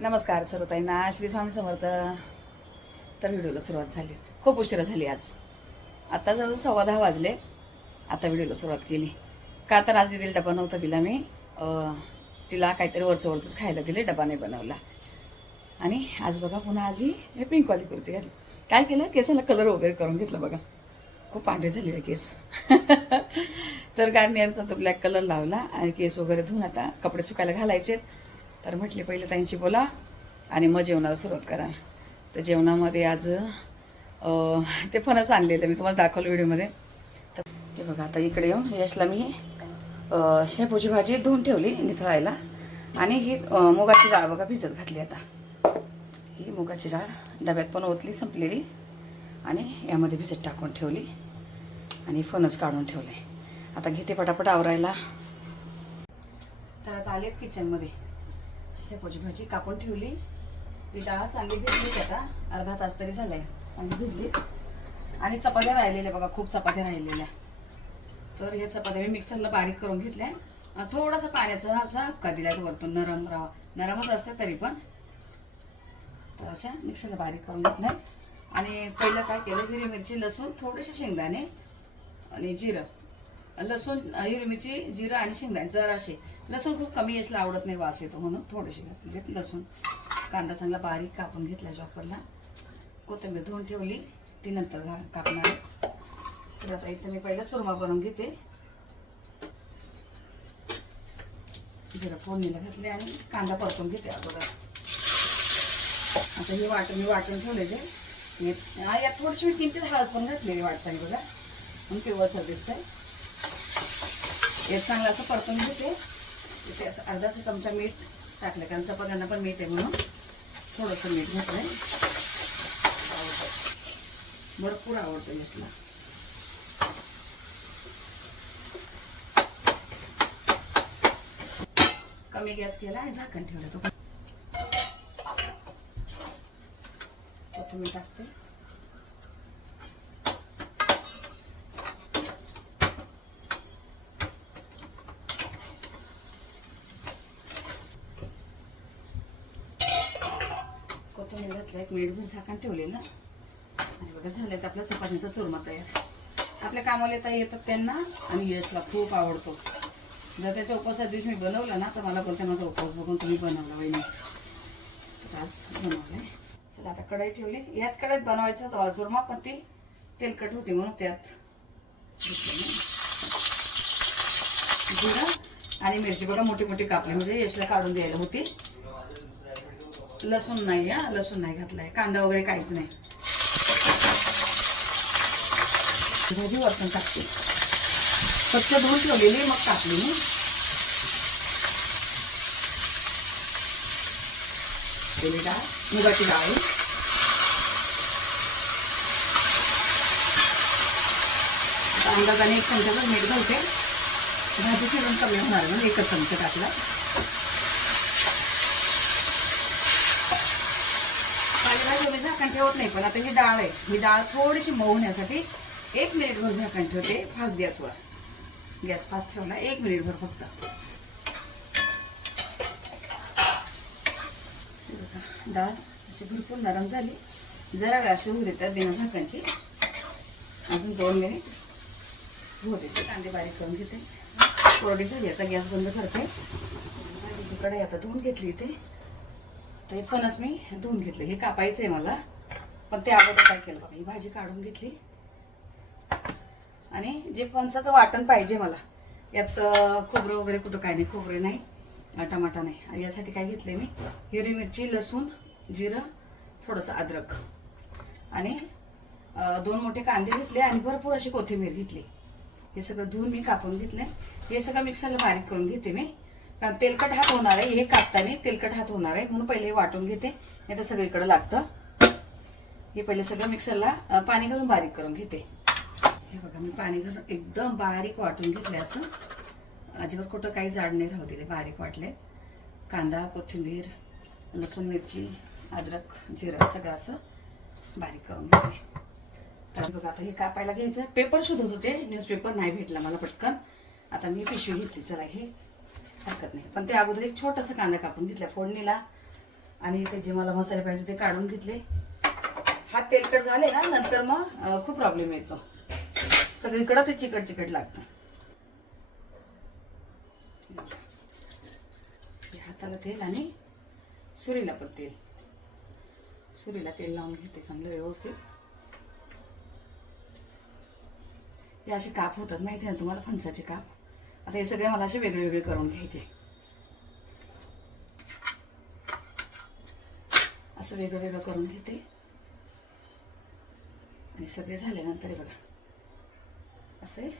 नमस्कार सर्वताईंना. श्री स्वामी समर्थ. तर व्हिडिओला सुरुवात झाली. खूप उशिरा झाली आज. आता जवळ सव्वा दहा वाजले. आता व्हिडिओला सुरुवात केली. का तर आज दिलेला डबा नव्हता दिला मी. तिला काहीतरी वरचं वरचंच खायला दिले डबा नाही बनवला. आणि आज बघा पुन्हा आजी हे पिंकवाली कुर्ती घातली. काय केलं? केसाला कलर वगैरे करून घेतला बघा. खूप पांढरे झालेले केस. तर गार्नियरचा तो ब्लॅक कलर लावला आणि केस वगैरे धुवून आता कपडे सुकायला घालायचे तर म्हटले पहिले ताईंशी बोला आणि मग जेवणाला सुरुवात करा. तर जेवणामध्ये आज ते फणस आणलेलं मी तुम्हाला दाखवलं व्हिडिओमध्ये. तर ते बघा आता इकडे येऊन यशला मी शेपूची भाजी धुवून ठेवली निथळायला. आणि ही मुगाची डाळ बघा भिजत घातली आता. ही मुगाची डाळ डब्यात पण ओतली संपलेली. आणि यामध्ये भिजत टाकून ठेवली. आणि फणस काढून ठेवले. आता घेते पटापट आवरायला. तर आता आलेत किचनमध्ये शेपूची भाजी कापून ठेवली. ती डाळ चांगली भिजली आता. अर्धा तास तरी झालाय. चांगली भिजली आणि चपात्या राहिलेल्या बघा खूप चपात्या राहिलेल्या. तर ह्या चपात्या मी मिक्सरला बारीक करून घेतल्या. थोडासा पाण्याचा असा हक्का दिला वरतून नरम राहा नरमच असते तरी पण. तर अशा मिक्सरला बारीक करून घेतल्या. आणि पहिलं काय केलं हिरवी मिरची लसूण थोडेसे शेंगदाणे आणि जिरं. लसूण हिरवी मिरची जिरं आणि शेंगदाणे जराशे. लसूण खूप कमी असला आवडत नाही वास येतो म्हणून थोडेसे घातले लसूण. कांदा चांगला बारीक कापून घेतला चॉपरला कोथिंबीर धुवून ठेवली ती नंतर घा- कापणार तर आता इथं मी पहिला चुरमा बनवून घेते. जरा फोडणीला घातले आणि कांदा परतून घेते अगोदर. आता हे वाटण मी वाटून ठेवले हे हा, यात थोडीशी मी किंचित हळद पण घातलेली वाटताना बघा. म्हणून पिवळसर दिसतंय. यात चांगलं असं परतून घेते. इथे असं अर्धाचा चमचा मीठ टाकलं कारण चपात्यांना पण मीठ आहे म्हणून थोडंसं मीठ घातलंय. भरपूर आवडतं मिसला. कमी गॅस केला आणि झाकण ठेवलं तो कोथिंबीर टाकते कोथिंबीर घातलं एक मीठ घेऊन झाकण ना. आणि बघा झालं आपल्या चपातीचा चुरमा तयार. आपल्या कामाला येता येतात त्यांना आणि यशला खूप आवडतो. जर त्याच्या उपवासा दिवशी मी बनवलं ना तर मला बोलते माझा उपवास बघून तुम्ही बनवला वहिनी. तर आज बनवलंय. चला आता कढाई ठेवली. याच कढाईत बनवायचं होतं मला चुरमा पण ती तेलकट होती म्हणून त्यात जिरा आणि मिरची बघा मोठी मोठी कापली. म्हणजे यशला काढून द्यायला होती. लसूण नाही हा लसूण नाही घातलाय. कांदा वगैरे काहीच नाही. भाजी वरतून टाकते. स्वच्छ धुवून ठेवलेली मग टाकली मी. केली डाळ मुगाची डाळ. अंदाजाने एक चमच्यावर मीठ घालते. भाजी शिजून कमी होणार म्हणून एकच चमचा टाकला पालेभाजी मी झाकण ठेवत नाही पण आता ही डाळ आहे. ही डाळ थोडीशी मऊ होण्यासाठी एक मिनिटभर झाकण ठेवते फास्ट गॅसवर. गॅस फास्ट ठेवला एक मिनिटभर फक्त. डाळ अशी भरपूर नरम झाली. जरा वेळ अशी होऊ देतात बिना झाकणची. अजून दोन मिनिट होऊ देते कांदे बारीक करून घेते. कोरडी झाली आता गॅस बंद करते. भाजीची कढई आता धुवून घेतली इथे. तर हे फणस मी धुवून घेतले. हे कापायचं आहे मला. पण ते अगोदर काय केलं बघा ही भाजी काढून घेतली. आणि जे फणसाचं वाटण पाहिजे मला यात खोबरं वगैरे कुठं काय नाही खोबरे नाही टमाटा नाही. आणि यासाठी काय घेतले मी हिरवी मिरची लसूण जिरं थोडंसं अद्रक. आणि दोन मोठे कांदे घेतले आणि भरपूर अशी कोथिंबीर घेतली. हे सगळं धुवून मी कापून घेतले हे सगळं मिक्सरला बारीक करून घेते मी. तेलकट हात होणार आहे. हे कापताना तेलकट हात होणार आहे. म्हणून पहिले हे वाटून घेते. नाही तर सगळीकडे लागतं. हे पहिले सगळं मिक्सरला पाणी घालून बारीक करून घेते. हे बघा मी पाणी घालून एकदम बारीक वाटून घेतले असं. अजिबात कुठं काही जाड नाही राहू दिले बारीक वाटले कांदा कोथिंबीर लसूण मिरची अद्रक जिरं सगळं असं बारीक करून घेते. तर बघा आता हे कापायला घ्यायचं. पेपर शोधत होते. न्यूजपेपर नाही भेटला मला पटकन. आता मी पिशवी घेतली चला हे. हरकत नाही. पण ते अगोदर एक छोटासा कांदा कापून घेतला फोडणीला. आणि ते जे मला मसाले पाहिजे ते काढून घेतले. हात तेलकट झाले ना नंतर मग खूप प्रॉब्लेम येतो. सगळीकडं ते चिकट चिकट लागतं हाताला तेल आणि सुरीला पण तेल. सुरीला तेल लावून घेते समजा व्यवस्थित. हे असे काप होतात माहिती आहे ना तुम्हाला फणसाचे काप? आता हे सगळे मला असे वेगळे वेगळे करून घ्यायचे. असं वेगळं वेगळं करून घेते. आणि सगळे झाल्यानंतर हे बघा. असे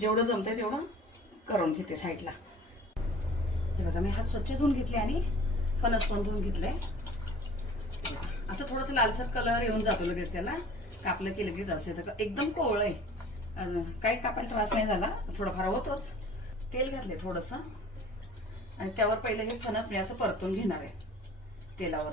जेवढं जमतंय तेवढं करून घेते साईडला. हे बघा मी हात स्वच्छ धुवून घेतले आणि फणस पण धुवून घेतले असं थोडंसं लालसर कलर येऊन जातो लगेच त्याला. कापलं की लगेच असे तर एकदम कोवळं आहे. अजून काही कापायला त्रास नाही झाला. थोडंफार होतोच तेल घातले थोडंसं. आणि त्यावर पहिले हे फणस मी असं परतून घेणार आहे. तेलावर.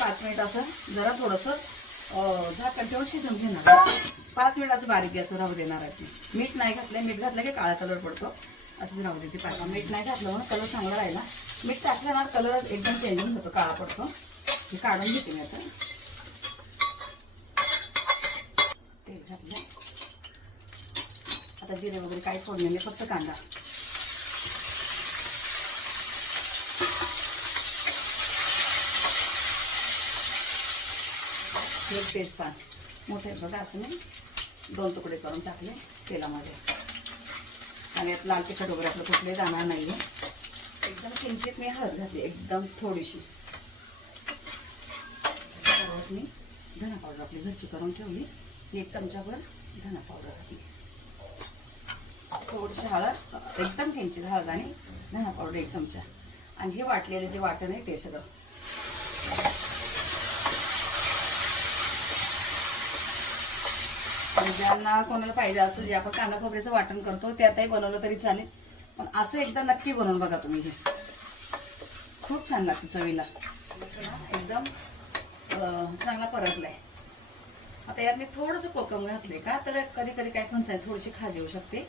पाच मिनिट असं जरा थोडंसं झाकण ठेवून शिजून घेणार पाच मिनिट असं बारीक गॅसवर राहू देणार आहे मीठ नाही घातलं मीठ घातलं की काळा कलर पडतो. असंच राहू देते पाहिजे मीठ नाही घातलं म्हणून कलर चांगला राहिला. मीठ टाकलं ना कलर एकदम चेंज होऊन जातो काळा पडतो. हे काढून घेते मी आता. तेल घातलं आता जिरे वगैरे काही फोडणे नाही फक्त कांदा. एक तेजपान मोठे बघा असं मी दोन तुकडे करून टाकले तेलामध्ये. आणि यात लाल तिखट वगैरे आपलं कुठले जाणार नाही आहे एकदम किंचित मी हळद घातली एकदम थोडीशी. सर्वात मी धना पावडर आपली घरची करून ठेवली. एक चमचाभर धना पावडर घातली. थोडीशी हळद एकदम किंचित हळद आणि धना पावडर एक चमचा. आणि हे वाटलेले जे वाटण आहे ते सगळं. ज्यांना कोणाला पाहिजे असं जे आपण कांदा खोबऱ्याचं वाटण करतो त्यातही बनवलं तरी चालेल. पण असं एकदा नक्की बनवून बघा तुम्ही हे. खूप छान लागतं चवीला. एकदम चांगला परतलाय. आता यात मी थोडंसं कोकम घातले का? तर कधी कधी काय फणसाय थोडीशी खाज येऊ शकते.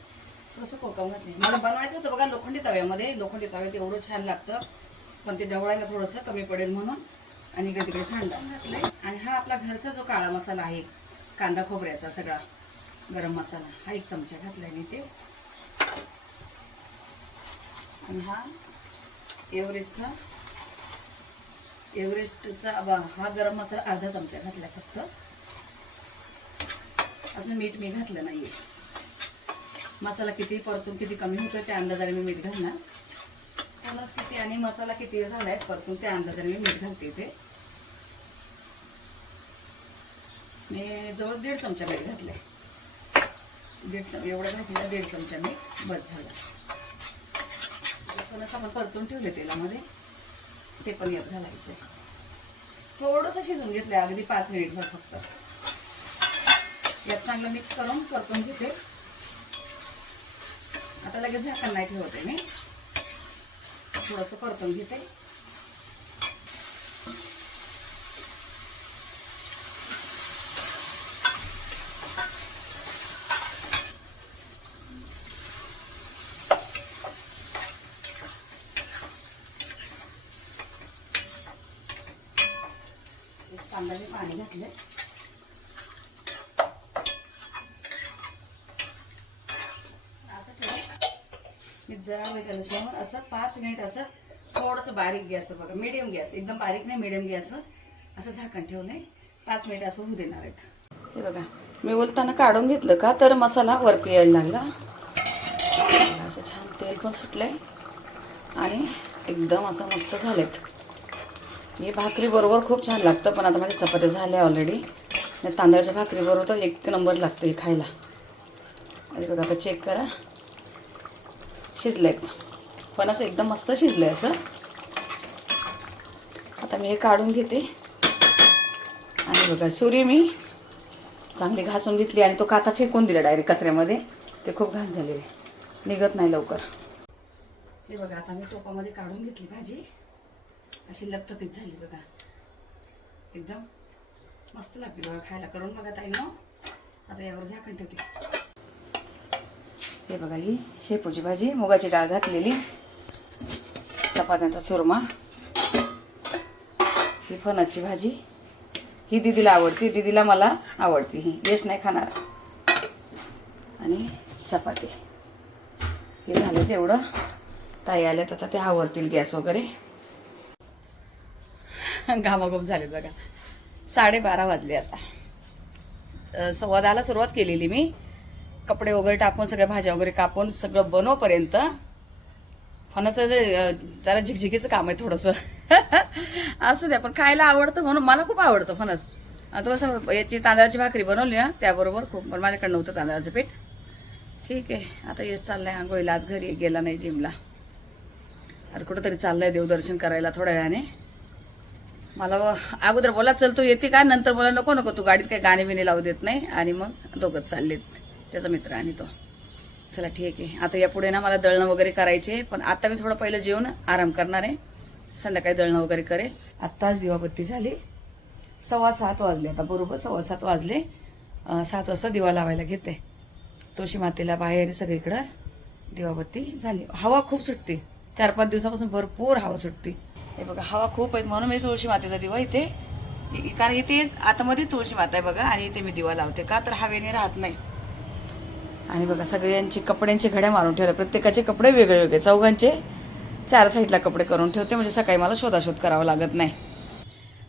थोडंसं कोकम घातले मला बनवायचं होतं बघा लोखंडी तव्यामध्ये. लोखंडी तव्यात एवढं छान लागतं. पण ते ढवळायला थोडंसं कमी पडेल म्हणून. आणि कधी कधी सांडा घातलंय. आणि हा आपला घरचा जो काळा मसाला आहे कांदा खोबऱ्याचा सगळा गरम मसाला हा एक चमचा घातला मी ते. आणि हा एव्हरेस्टचा एव्हरेस्टचा हा गरम मसाला अर्धा चमचा घातला फक्त. अजून मीठ मी घातलं नाहीये. मसाला किती परतून किती कमी होतो त्या अंदाजाने मी मीठ घालणार. फणस किती आणि मसाला किती झाला आहे परतून त्या अंदाजाने मी मीठ घालते ते. मी जवळ दीड चमचा मीठ घातलंय. दीड चम एवढ्या भाजीला दीड चमचा मीठ बस झाला. फणस आपण परतून ठेवले तेलामध्ये. ते पण यात घालायचंय. थोडंसं शिजून घेतलंय अगदी पाच मिनिटभर फक्त. यात चांगलं मिक्स करून परतून घेते. आता लगेच झाकण नाही ठेवते मी. थोडंसं परतून घेते एक तांब्याने पाणी घातले असं ठेवा मी जरा वेळ त्याला असं पाच मिनिट असं थोडंसं बारीक गॅसवर बघा. Medium gas. एकदम बारीक नाही मिडियम गॅसवर. असं झाकण ठेवलंय पाच मिनिट असं होऊ देणार आहेत. हे बघा. मी बोलताना काढून घेतलं का तर मसाला वरती यायला लागला. असं छान तेल पण सुटलंय. आणि एकदम असं मस्त झालेत. हे भाकरीबरोबर खूप छान लागतं पण आता माझ्या चपात्या झाल्या ऑलरेडी आणि तांदळाच्या भाकरीबरोबर तर एक नंबर लागतो हे खायला. आणि बघा आता चेक करा. शिजलं एकदम पण असं एकदम मस्त शिजलं आहे असं. आता मी हे काढून घेते. आणि बघा सुरी मी चांगली घासून घेतली आणि तो काता फेकून दिला डायरेक्ट कचऱ्यामध्ये. ते खूप घाण झालेले. निघत नाही लवकर. हे बघा आता मी टोपामध्ये काढून घेतली भाजी. अशी लपतपीत झाली बघा. एकदम मस्त लागते बघा खायला. करून बघा ताई ना आता यावर झाकण ठेवते. हे बघा ही शेपूची भाजी मुगाची डाळ घातलेली. चपात्यांचा चुरमा. ही फणाची भाजी. ही दिदीला आवडती दिदीला मला आवडती. ही यश नाही खाणार. आणि चपाती. हे झालं तेवढं. ताई आल्यात आता ते आवडतील गॅस वगैरे. घामाघूम झाले बघा. साडेबारा वाजले आता. संवादाला सुरुवात केलेली मी. कपडे वगैरे टाकून सगळ्या भाज्या वगैरे कापून सगळं बनवपर्यंत. फणाचं जे जरा झिकझिकीचं काम आहे थोडंसं. असू द्या पण खायला आवडतं म्हणून मला खूप आवडतं फणस. तुम्हाला सांग याची तांदळाची भाकरी बनवली ना त्याबरोबर खूप पण माझ्याकडे नव्हतं तांदळाचं पीठ. ठीक आहे आता यश चाललंय आंघोळीला. आज घरी गेला नाही जिमला. आज कुठंतरी चाललंय देवदर्शन करायला थोड्या वेळाने. मला अगोदर बोला चल तू येते का? नंतर बोला नको नको तू गाडीत काही गाणे बिणे लावू देत नाही. आणि मग दोघंच चाललेत. त्याचा मित्र आणि तो. चला ठीक आहे. आता यापुढे ना मला दळणं वगैरे करायचे पण आता मी थोडं पहिलं जेवण आराम करणार आहे. संध्याकाळी दळणं वगैरे करेल. आत्ताच दिवाबत्ती झाली. सव्वा सात वाजले आता बरोबर सव्वा सात वाजले. सात वाजता दिवा लावायला घेते. तुळशी मातेला बाहेर सगळीकडं दिवाबत्ती झाली. हवा खूप सुटते. चार पाच दिवसापासून भरपूर हवा सुटते. हे बघा हवा खूप आहे म्हणून मी तुळशी मातेचा दिवा इथे कारण इथे आतमध्ये तुळशी माता आहे बघा आणि इथे मी दिवा लावते. का तर हवेने राहत नाही. आणि बघा सगळ्यांचे कपड्यांचे घड्या मारून ठेवल्या. प्रत्येकाचे कपडे वेगळे वेगळे चौघांचे चार साईडला कपडे करून ठेवते म्हणजे सकाळी मला शोधाशोध करावं लागत नाही.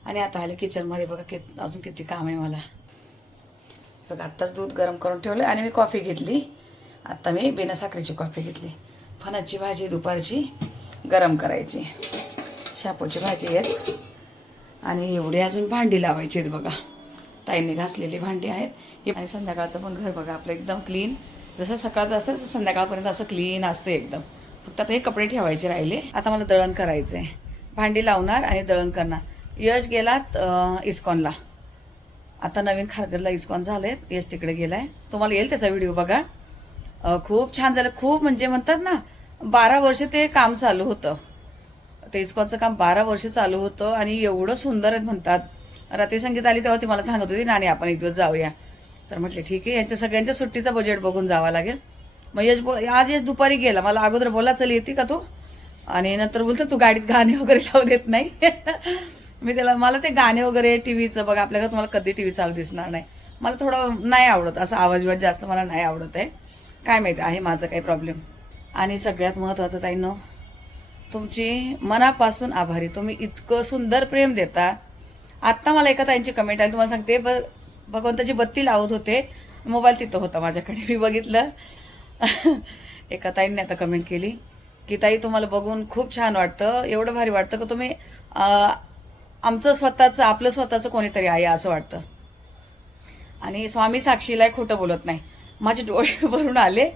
आणि आता आले किचनमध्ये बघा कि अजून किती काम आहे मला. बघा आत्ताच दूध गरम करून ठेवलं आणि मी कॉफी घेतली. आत्ता मी बिना साखरेची कॉफी घेतली. फणाची भाजी दुपारची गरम करायची. शापूची भाजी आहेत. आणि एवढी अजून भांडी लावायची आहेत बघा. ताईंनी घासलेली भांडी आहेत. हे- आणि संध्याकाळचं पण घर बघा आपलं एकदम क्लीन जसं सकाळचं असतं तसं संध्याकाळपर्यंत असं क्लीन असतं एकदम. फक्त आता हे कपडे ठेवायचे राहिले. आता मला दळण करायचं आहे भांडी लावणार आणि दळण करणार. यश गेलात इस्कॉनला. आता नवीन खारघरला इस्कॉन झालं आहे यश तिकडे गेला आहे तुम्हाला येईल त्याचा व्हिडिओ बघा. खूप छान झालं. खूप म्हणजे म्हणतात ना बारा वर्ष ते काम चालू होतं. ते काम बारा वर्ष चालू होतं आणि एवढं सुंदर आहेत म्हणतात. रात्री संगीत आली तेव्हा ती मला सांगत होती नाणी आपण एक दिवस जाऊया. तर म्हटले ठीक आहे यांच्या सगळ्यांच्या सुट्टीचा बजेट बघून जावं लागेल. मग यश बोल आज यश दुपारी गेला मला अगोदर बोला चल येते का तू? आणि नंतर बोलतो तू गाडीत गाणे वगैरे लावू देत नाही. मी त्याला मला ते गाणे वगैरे टी व्हीचं बघा आपल्याकडे तुम्हाला कधी टी व्ही चालू दिसणार नाही. मला थोडं नाही आवडत असं आवाज बिवाज जास्त मला नाही आवडत आहे. काय माहिती आहे माझं काही प्रॉब्लेम आणि सगळ्यात महत्त्वाचं ताईंनो तुमची मनापासून आभारी. तुम्ही इतकं सुंदर प्रेम देता. आत्ता मला एका ताईंची कमेंट आली. तुम्हाला सांगते ब भगवंताची बत्ती लावत होते. मोबाईल तिथं होता माझ्याकडे. मी बघितलं. एका ताईंनी आता कमेंट केली की ताई तुम्हाला बघून खूप छान वाटतं. एवढं भारी वाटतं की तुम्ही आमचं स्वतःचं आपलं स्वतःचं कोणीतरी आहे असं वाटतं. आणि स्वामी साक्षीला खोटं बोलत नाही. माझे डोळे भरून आले.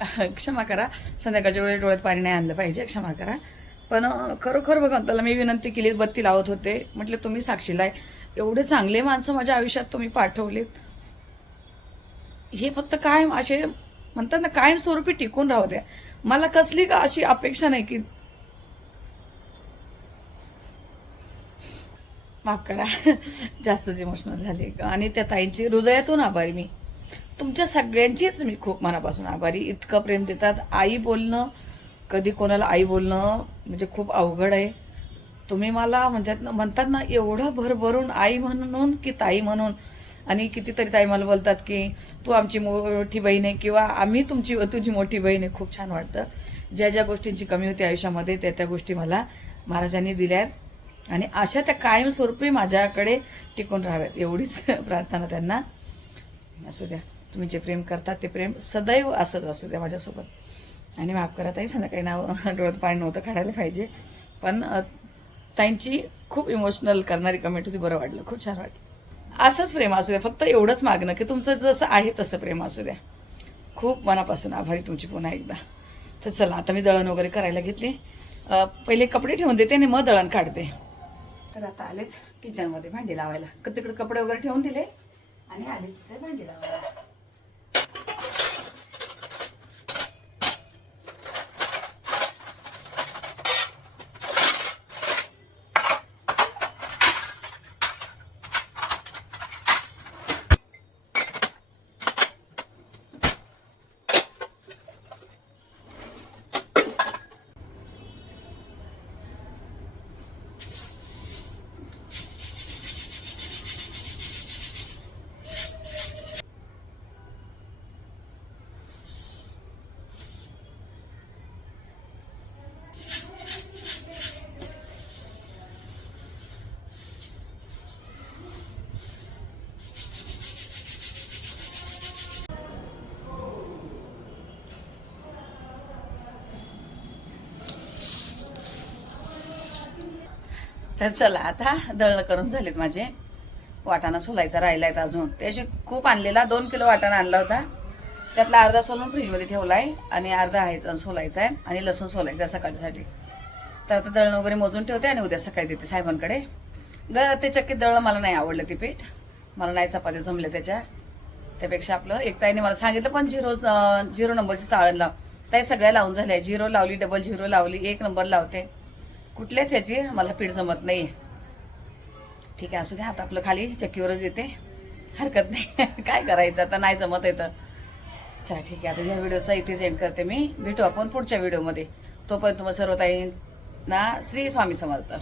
क्षमा करा. संध्याकाळच्या वेळेस डोळ्यात पाणी नाही आणलं पाहिजे. क्षमा करा. पण खरोखर बघा त्याला मी विनंती केली बत्ती लावत होते. म्हटलं तुम्ही साक्षीला आहे. एवढे चांगले माणसं माझ्या आयुष्यात तुम्ही पाठवलेत. हे फक्त कायम असे म्हणतात ना कायमस्वरूपी टिकून राहू द्या. मला कसली का अशी अपेक्षा नाही की माफ करा. जास्तच इमोशनल झाले. आणि त्या ताईंची हृदयातून आभारी मी. तुमच्या सगळ्यांचीच मी खूप मनापासून आभारी. इतकं प्रेम देतात. आई बोलणं कधी कोणाला आई बोलणं म्हणजे खूप अवघड आहे. तुम्ही मला म्हणजे म्हणतात ना एवढं भरभरून आई म्हणून की ताई म्हणून. आणि कितीतरी ताई मला बोलतात की तू आमची मोठी बहीण आहे किंवा आम्ही तुमची तुझी मोठी बहीण आहे. खूप छान वाटतं. ज्या ज्या गोष्टींची कमी होती आयुष्यामध्ये त्या त्या गोष्टी मला महाराजांनी दिल्या आहेत. आणि अशा त्या कायमस्वरूपी माझ्याकडे टिकून राहाव्यात. एवढीच प्रार्थना त्यांना. असू द्या. तुम्ही जे प्रेम करतात ते प्रेम सदैव असंच असू द्या माझ्यासोबत. आणि माफ करा ताई संध्याकाळी नाव डोळ्यात पाणी नव्हतं काढायला पाहिजे. पण ताईंची खूप इमोशनल करणारी कमेंट होती बरं वाटलं खूप छान वाटलं. असंच प्रेम असू द्या फक्त एवढंच मागणं की तुमचं जसं आहे तसं प्रेम असू द्या. खूप मनापासून आभारी तुमची पुन्हा एकदा. तर चला आता मी दळण वगैरे करायला घेतले. पहिले कपडे ठेवून देते आणि मग दळण काढते. तर आता आलेच किचनमध्ये भांडी लावायला. तिकडे कपडे वगैरे ठेवून दिले आणि आले तिथे भांडी लावायला. तर चला आता दळणं करून झालेत माझे. वाटाणा सोलायचा राहिलाय अजून. त्याशी खूप आणलेला दोन किलो वाटाणा आणला होता. त्यातला अर्धा सोलून फ्रीजमध्ये ठेवला आहे आणि अर्धा आहे सोलायचा आहे आणि लसूण सोलायचा आहे सकाळच्यासाठी तर आता दळण वगैरे मोजून ठेवते आणि उद्या सकाळी देते साहेबांकडे. द ते चक्कीत दळणं मला नाही आवडलं ते पीठ. मला नाही चपात्या जमल्या त्याच्या. त्यापेक्षा आपलं एक ताईने मला सांगितलं पण झिरो झिरो नंबरची चाळण लाव ताई सगळ्या लावून झाल्या. झिरो लावली डबल झिरो लावली एक नंबर लावते. कुठल्याच याची मला पीठ जमत नाही. ठीक आहे असू द्या आता आपलं खाली चक्कीवरच येते. हरकत नाही. काय करायचं आता नाही जमत येतं चला ठीक आहे आता या व्हिडिओचा इथेच एंड करते मी. भेटू आपण पुढच्या व्हिडिओमध्ये. तोपर्यंत तुम्हाला सर्व ताईंना श्री स्वामी समर्थ.